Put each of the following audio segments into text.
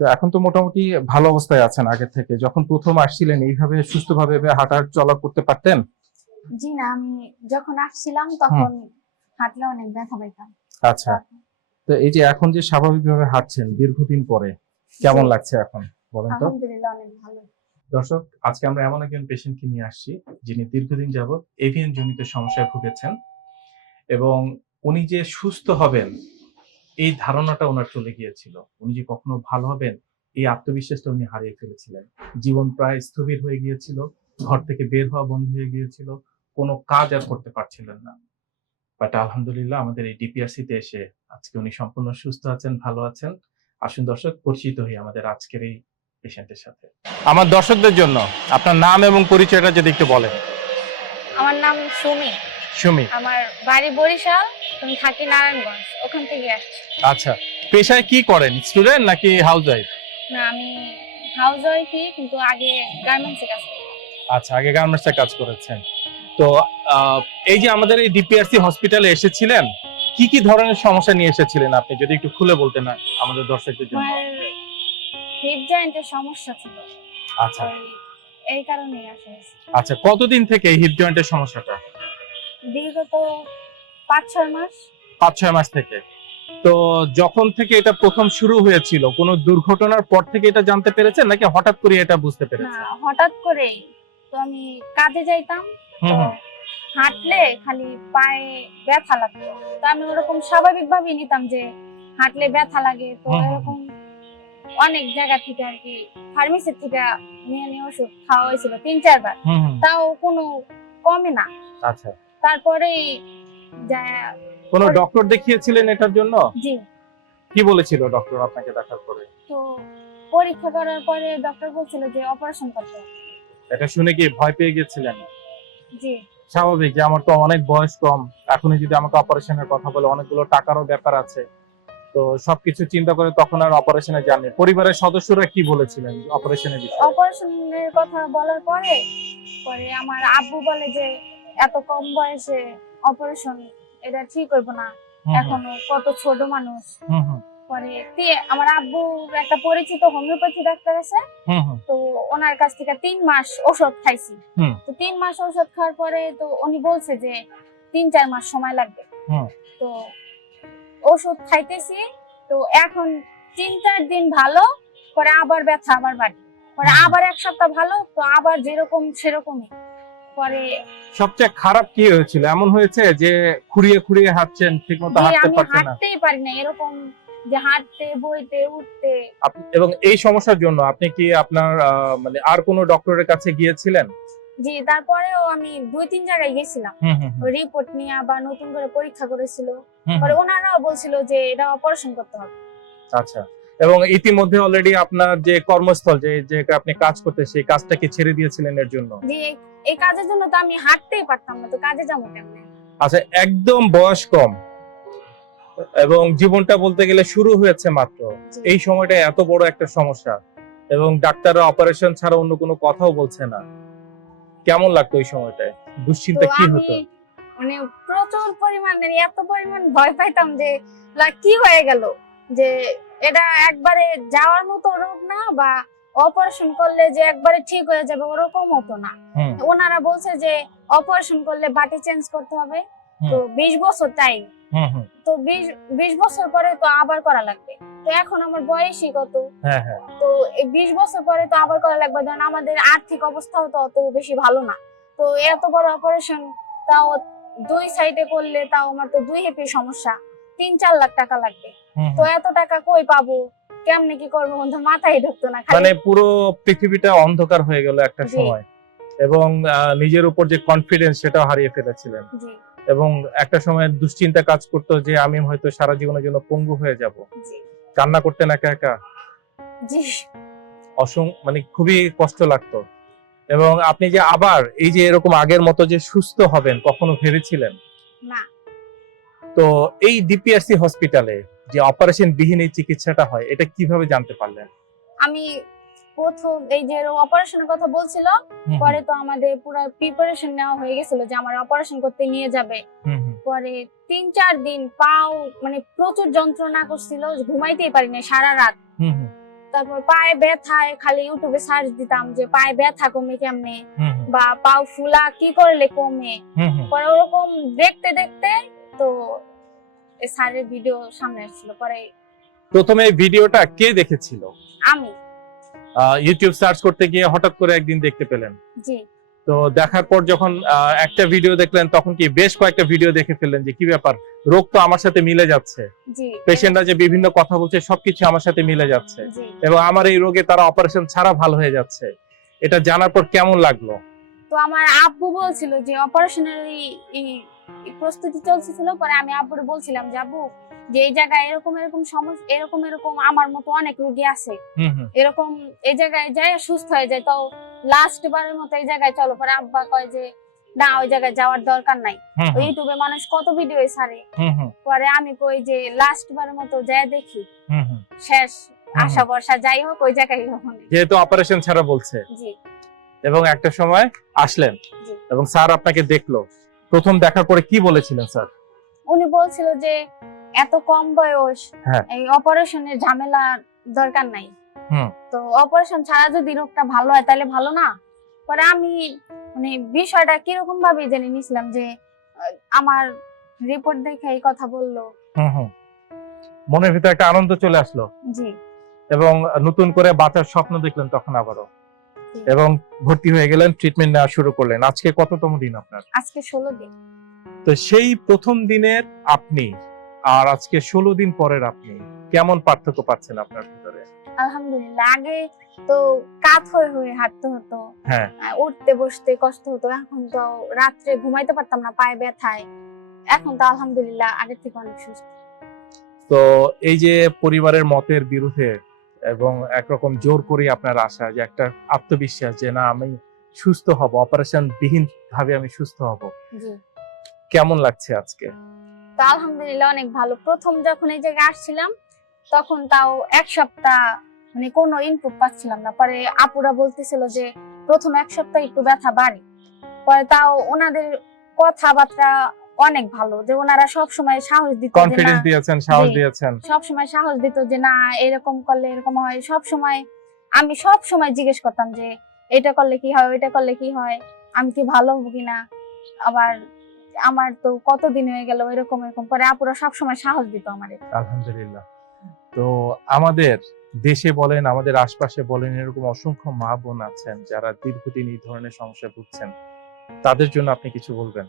তো এখন তো মোটামুটি ভালো অবস্থায় আছেন আগে থেকে। যখন প্রথম আসছিলেন এইভাবে সুস্থভাবে হাঁটার চলা করতে পারতেন? জি না আমি যখন আসছিলাম তখন হাঁটলে অনেক ব্যথা পাইতাম। আচ্ছা। তো এই যে এখন যে স্বাভাবিকভাবে হাঁটছেন দীর্ঘদিন পরে কেমন লাগছে এখন? বলেন তো। আলহামদুলিল্লাহ অনেক ভালো। দর্শক আজকে আমরা এমন একজন পেশেন্টকে নিয়ে আসছি যিনি দীর্ঘদিন যাবৎ এভিয়ান জনিত সমস্যায় ভুগেছেন এবং উনি যে সুস্থ হবেন এই ধারণাটা ওনার চলে গিয়েছিল। উনি যে কখনো ভালো হবেন এই আত্মবিশ্বাসটা উনি হারিয়ে ফেলেছিলেন। জীবন প্রায় স্থবির হয়ে গিয়েছিল ঘর থেকে বের হওয়া বন্ধ হয়ে গিয়েছিল কোনো কাজ আর করতে পারছিলেন না। বাট আলহামদুলিল্লাহ আমাদের এই ডিপিআরসিতে এসে আজকে উনি সম্পূর্ণ সুস্থ আছেন ভালো আছেন। আসুন দর্শক পরিচিত হই আমাদের আজকের এই পেশেন্টের সাথে। আমার দর্শকদের জন্য আপনার নাম এবং পরিচয়টা যদি একটু বলেন। আমার নাম সুমি। সুমি। আমার বাড়ি বরিশাল। আমি থাকি নারায়ণগঞ্জ ওখান থেকে আসছি। আচ্ছা পেশায় কি করেন? স্টুডেন্ট নাকি হাউস ওয়াইফ না আমি হাউস ওয়াইফই কিন্তু আগে গার্মেন্টসে কাজ আচ্ছা আগে গার্মেন্টসে কাজ করেছেন। তো এই যে আমাদের এই ডিপিআরসি হসপিটালে এসেছিলেন কি কি ধরনের সমস্যা নিয়ে এসেছিলেন আপনি? যদি একটু খুলে বলতেন আমাদের দর্শকদের জন্য। হিপ জয়েন্টের সমস্যা ছিল। আচ্ছা। এই কারণে আসা হয়েছে। আচ্ছা কতদিন থেকে হিপ জয়েন্টের সমস্যাটা? পাঁচ ছয় মাস? পাঁচ ছয় মাস থেকে। তো যখন থেকে এটা প্রথম শুরু হয়েছিল কোনো দুর্ঘটনার পর থেকে এটা জানতে পেরেছেন নাকি হঠাৎ করে এটা বুঝতে না পেরেছেন হঠাৎ করেই। তো আমি কাজে যাইতাম তো হুম। হাঁটলে খালি পায়ে ব্যথা লাগতো। তো আমি ওরকম স্বাভাবিক ভাবেই নিতাম যে হাঁটলে ব্যথা লাগে তো হুম হুম। এরকম অনেক জায়গা থেকে আর কি ফার্মেসি থেকে নিয়ে নিয়ে ওষুধ খাওয়া হয়েছিল তিন চারবার হুম হুম। তাও কোনো কমে না। আচ্ছা। তারপরেই যা কোনো ডক্টর দেখিয়েছিলেন এটার জন্য? জি। কি বলেছিল ডক্টর আপনাকে দেখার পরে? তো পরীক্ষা করার পরে ডক্টর বলছিল যে অপারেশন করতে এটা শুনে কি ভয় পেয়ে গেছিলেন? জি। স্বাভাবিক যে আমার তো অনেক বয়স কম। এখনই যদি আমাকে অপারেশনের কথা বলে অনেকগুলো টাকারও ব্যাপার আছে। তো সবকিছু চিন্তা করে তখন আর অপারেশনে যাননি। পরিবারের সদস্যরা কি বলেছিলেন অপারেশনের বিষয়ে? অপারেশনের কথা বলার পরে পরে আমার আব্বু বলে যে এত কম বয়সে অপারেশন এটা ঠিক হইব না। এখনও কত ছোট মানুষ। পরে তি- আমার আব্বু একটা পরিচিত হোমিওপ্যাথি ডাক্তার আছে। তো ওনার কাছ থেকে তিন মাস ওষুধ খাইছি। তো তিন মাস ওষুধ খাওয়ার পরে তো উনি বলছে যে তিন চার মাস সময় লাগবে। তো ওষুধ খাইতেছি। তো এখন তিন চার দিন ভালো পরে আবার ব্যথা আবার বাড়ি। পরে আবার এক সপ্তাহ ভালো তো আবার যেরকম সেরকমই। পরে সবচেয়ে খারাপ কি হয়েছিল? এমন হয়েছে যে খুঁড়িয়ে খুঁড়িয়ে হাঁটছেন ঠিক মতো হাঁটতে পারছেন না। হাঁটতেই পারি না এরকম যে হাঁটতে বইতে উঠতে। এবং এই সমস্যার জন্য আপনি কি আপনার মানে আর কোনো ডক্টরের কাছে গিয়েছিলেন? জি তারপরেও আমি দুই তিন জায়গায় গেছিলাম। রিপোর্ট নিয়ে আবার নতুন করে পরীক্ষা করেছিল। পরে ওনারাও বলছিল যে এটা অপারেশন করতে হবে। আচ্ছা। এবং ইতিমধ্যে অলরেডি আপনার যে কর্মস্থল যে যে আপনি কাজ করতে সেই কাজটা কি ছেড়ে দিয়েছিলেন এর জন্য? যে এই- কাজের জন্য তো আমি হাঁটতেই পারতাম না তো কাজে যাব কেমনে? আচ্ছা একদম বয়স কম। এবং জীবনটা বলতে গেলে শুরু হয়েছে মাত্র। এই সময়টা এত বড় একটা সমস্যা। এবং ডাক্তাররা অপারেশন ছাড়া অন্য কোনো কথাও বলছে না। কেমন লাগতো ওই সময়টায়? দুশ্চিন্তা কি হতো? মানে প্রচুর পরিমাণে এত পরিমাণ ভয় পাইতাম যে কি হয়ে গেল? যে এটা একবারে যাওয়ার মতো রোগ না বা অপারেশন করলে যে একবারে ঠিক হয়ে যাবে ওরকম হতো না। ওনারা বলছে যে অপারেশন করলে বাটি চেঞ্জ করতে হবে। তো বিশ বছর টাইম তো বিশ বছর পরে তো আবার করা লাগবে। তো এখন আমার বয়সই কত? হ্যাঁ হ্যাঁ। তো এই বিশ বছর পরে তো আবার করা লাগবে। ধরেন আমাদের আর্থিক অবস্থাও তো অত বেশি ভালো না। তো এত বড় অপারেশন তাও দুই সাইডে করলে তাও আমার তো দুই হেপি সমস্যা। তিন চার লাখ টাকা লাগবে। তো এত টাকা কই পাবো? কেমনে কি করব বন্ধু? মাথায় ঢুকতো না মানে পুরো পৃথিবীটা অন্ধকার হয়ে গেল একটা সময়। এবং নিজের উপর যে কনফিডেন্স সেটাও হারিয়ে ফেলেছিলেন। জি। এবং একটা সময় দুশ্চিন্তা কাজ করতো যে আমি হয়তো সারা জীবনের জন্য পঙ্গু হয়ে যাব। জি। কান্না করতেন একা একা? জি। অসং মানে খুবই কষ্ট লাগতো। এবং আপনি যে আবার এই যে এরকম আগের মতো যে সুস্থ হবেন কখনো ভেবেছিলেন? না। তো এই ডিপিআরসি হসপিটালে যে অপারেশন বিহীন এই চিকিৎসাটা হয় এটা কীভাবে জানতে পারলেন? আমি প্রথম এই যে অপারেশনের কথা বলছিল পরে তো আমাদের পুরো প্রিপারেশন নেওয়া হয়ে গেছিল যে আমার অপারেশন করতে নিয়ে যাবে। পরে তিন চার দিন পাও মানে প্রচুর যন্ত্রণা করছিল ঘুমাইতেই পারি না সারা রাত। তারপর পায়ে ব্যথায় খালি ইউটিউবে সার্চ দিতাম যে পায়ে ব্যথা কমে কেমনে? বা পাও ফুলা কি করলে কমে। পরে ওরকম দেখতে দেখতে তো স্যারের ভিডিও সামনে আসছিল পরে প্রথমে ভিডিওটা কে দেখেছিল? আমি। ইউটিউব সার্চ করতে গিয়ে হঠাৎ করে একদিন দেখতে পেলেন। জি। তো দেখার পর যখন একটা ভিডিও দেখলেন তখন কি বেশ কয়েকটা ভিডিও দেখে ফেললেন যে কি ব্যাপার? রোগ তো আমার সাথে মিলে যাচ্ছে। পেশেন্টরা যে বিভিন্ন কথা বলছে সবকিছু আমার সাথে মিলে যাচ্ছে। এবং আমার এই রোগে তারা অপারেশন ছাড়া ভালো হয়ে যাচ্ছে। এটা জানার পর কেমন লাগল? তো আমার আব্বু বলছিল যে অপারেশনের এই প্রস্তুতি চলছিল পরে আমি আব্বুরে বলছিলাম যে আব্বু যে এই জায়গায় এরকম এরকম সমস্যা এরকম এরকম আমার মতো অনেক রোগী আছে। এরকম এই জায়গায় যায় সুস্থ হয়ে যায় তো লাস্ট বারের মতো এই জায়গায় চলো। পরে আব্বা কয় যে না ওই জায়গায় যাওয়ার দরকার নাই। ইউটিউবে মানুষ কত ভিডিও ছাড়ে। পরে আমি কই যে লাস্ট বারের মতো যায় দেখি। শেষ। আশা ভরসা যাই হোক ওই জায়গায় যেহেতু অপারেশন ছাড়া বলছে। জি। এবং একটা সময় আসলেন। এবং স্যার আপনাকে দেখল। প্রথম দেখার পরে কি বলেছিলেন স্যার? উনি বলছিল যে এত কম বয়স হ্যাঁ। এই অপারেশনের ঝামেলা দরকার নাই। হুম। তো অপারেশন ছাড়া যদি রোগটা ভালো হয় তাহলে ভালো না? পরে আমি মানে বিষয়টা কীরকম ভাবে জেনে নিছিলাম যে আহ, আমার রিপোর্ট দেখে এই কথা বলল। হুম হুম। মনের ভিতরে একটা আনন্দ চলে আসলো। জি। এবং নতুন করে বাঁচার স্বপ্ন দেখলেন তখন আবারও। এবং ভর্তি হয়ে গেলেন ট্রিটমেন্ট নেওয়া শুরু করলেন। আজকে কততম দিন আপনার? আজকে ষোলো দিন। তো সেই প্রথম দিনের আপনি আর আজকে ষোলো দিন পরের আপনি কেমন পার্থক্য পাচ্ছেন আপনার ভিতরে? আলহামদুলিল্লাহ আগে তো কাত হয়ে হয়ে হাঁটতে হতো হ্যাঁ। উঠতে বসতে কষ্ট হতো এখন তো রাত্রে ঘুমাইতে পারতাম না পায়ে ব্যথায়। এখন তো আলহামদুলিল্লাহ আগের থেকে অনেক সুস্থ। তো এই যে পরিবারের মতের বিরুদ্ধে এবং একরকম জোর করে আপনার আশা যে একটা আত্মবিশ্বাস যে না আমি সুস্থ হব অপারেশন বিহীন ভাবে আমি সুস্থ হব। কেমন লাগছে আজকে? তো আলহামদুলিল্লাহ অনেক ভালো। প্রথম যখন এই জায়গায় আসছিলাম তখন তাও এক সপ্তাহ মানে কোনো ইনপুট পাচ্ছিলাম না। পরে আপুরা বলতেছিল যে প্রথম এক সপ্তাহ একটু ব্যথা বাড়ে। পরে তাও ওনাদের কথাবার্তা অনেক ভালো যে ওনারা সব সময় সাহস দিত কনফিডেন্স দিয়েছেন সাহস দিয়েছেন। সব সময় সাহস দিত যে না এরকম করলে এরকম হয়। সব সময় আমি সব সময় জিজ্ঞেস করতাম যে এটা করলে কি হয়? ওইটা করলে কি হয়? আমি কি ভালো হব কিনা? আবার আমার তো কতদিন হয়ে গেল এরকম এরকম করে আপুরা সব সময় সাহস দিত আমার আলহামদুলিল্লাহ। তো আমাদের দেশে বলেন আমাদের আশপাশে বলেন এরকম অসংখ্য মা বোন আছেন যারা দীর্ঘদিন এই ধরনের সমস্যায় ভুগছেন। তাদের জন্য আপনি কিছু বলবেন?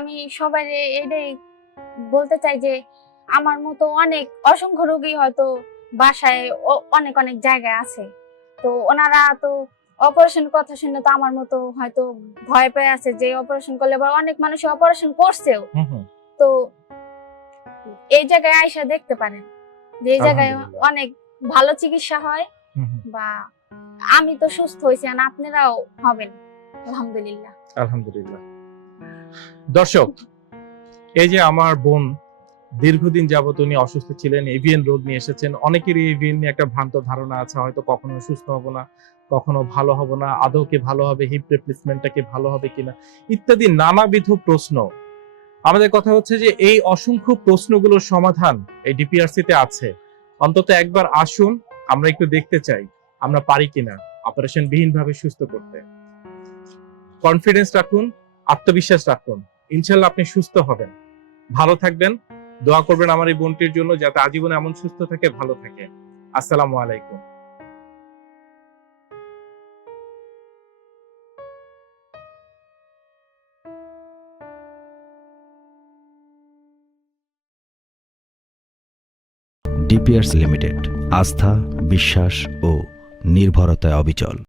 আমি সবাই এটাই বলতে চাই যে আমার মতো অনেক অসংখ্য রোগী হয়তো বাসায় অনেক অনেক জায়গায় আছে। তো ওনারা তো অপারেশন কথা শুনে তো আমার মতো হয়তো ভয় পেয়ে আছে যে অপারেশন করলে আবার অনেক মানুষ অপারেশন করছেও। তো এই জায়গায় আয়সা দেখতে পারেন যে এই জায়গায় অনেক ভালো চিকিৎসা হয়। বা আমি তো সুস্থ হয়েছি আর আপনারাও হবেন। আলহামদুলিল্লাহ। আলহামদুলিল্লাহ। দর্শক, এই যে আমার বোন, দীর্ঘদিন যাবত উনি অসুস্থ ছিলেন এভিএন রোগ নিয়ে এসেছেন, অনেকেরই এভিএন নিয়ে একটা ভ্রান্ত ধারণা আছে, হয়তো কখনো সুস্থ হব না, কখনো ভালো হব না, আদৌ কি ভালো হবে হিপ রিপ্লেসমেন্টটা কি ভালো হবে কিনা, ইত্যাদি নানাবিধ প্রশ্ন। আমাদের কথা হচ্ছে যে, এই অসংখ্য প্রশ্নগুলোর সমাধান এই ডিপিআরসি তে আছে। অন্তত একবার আসুন, আমরা একটু দেখতে চাই, আমরা পারি কিনা অপারেশন বিহীন ভাবে সুস্থ করতে। কনফিডেন্স রাখুন আত্মবিশ্বাস রাখুন। ইনশাল্লাহ আপনি সুস্থ হবেন। ভালো থাকবেন। দোয়া করবেন আমার এই বোনটির জন্য যাতে আজীবন এমন সুস্থ থাকে, ভালো থাকে। আসসালামু আলাইকুম। ডিপিআরস লিমিটেড, আস্থা, বিশ্বাস ও নির্ভরতায় অবিচল।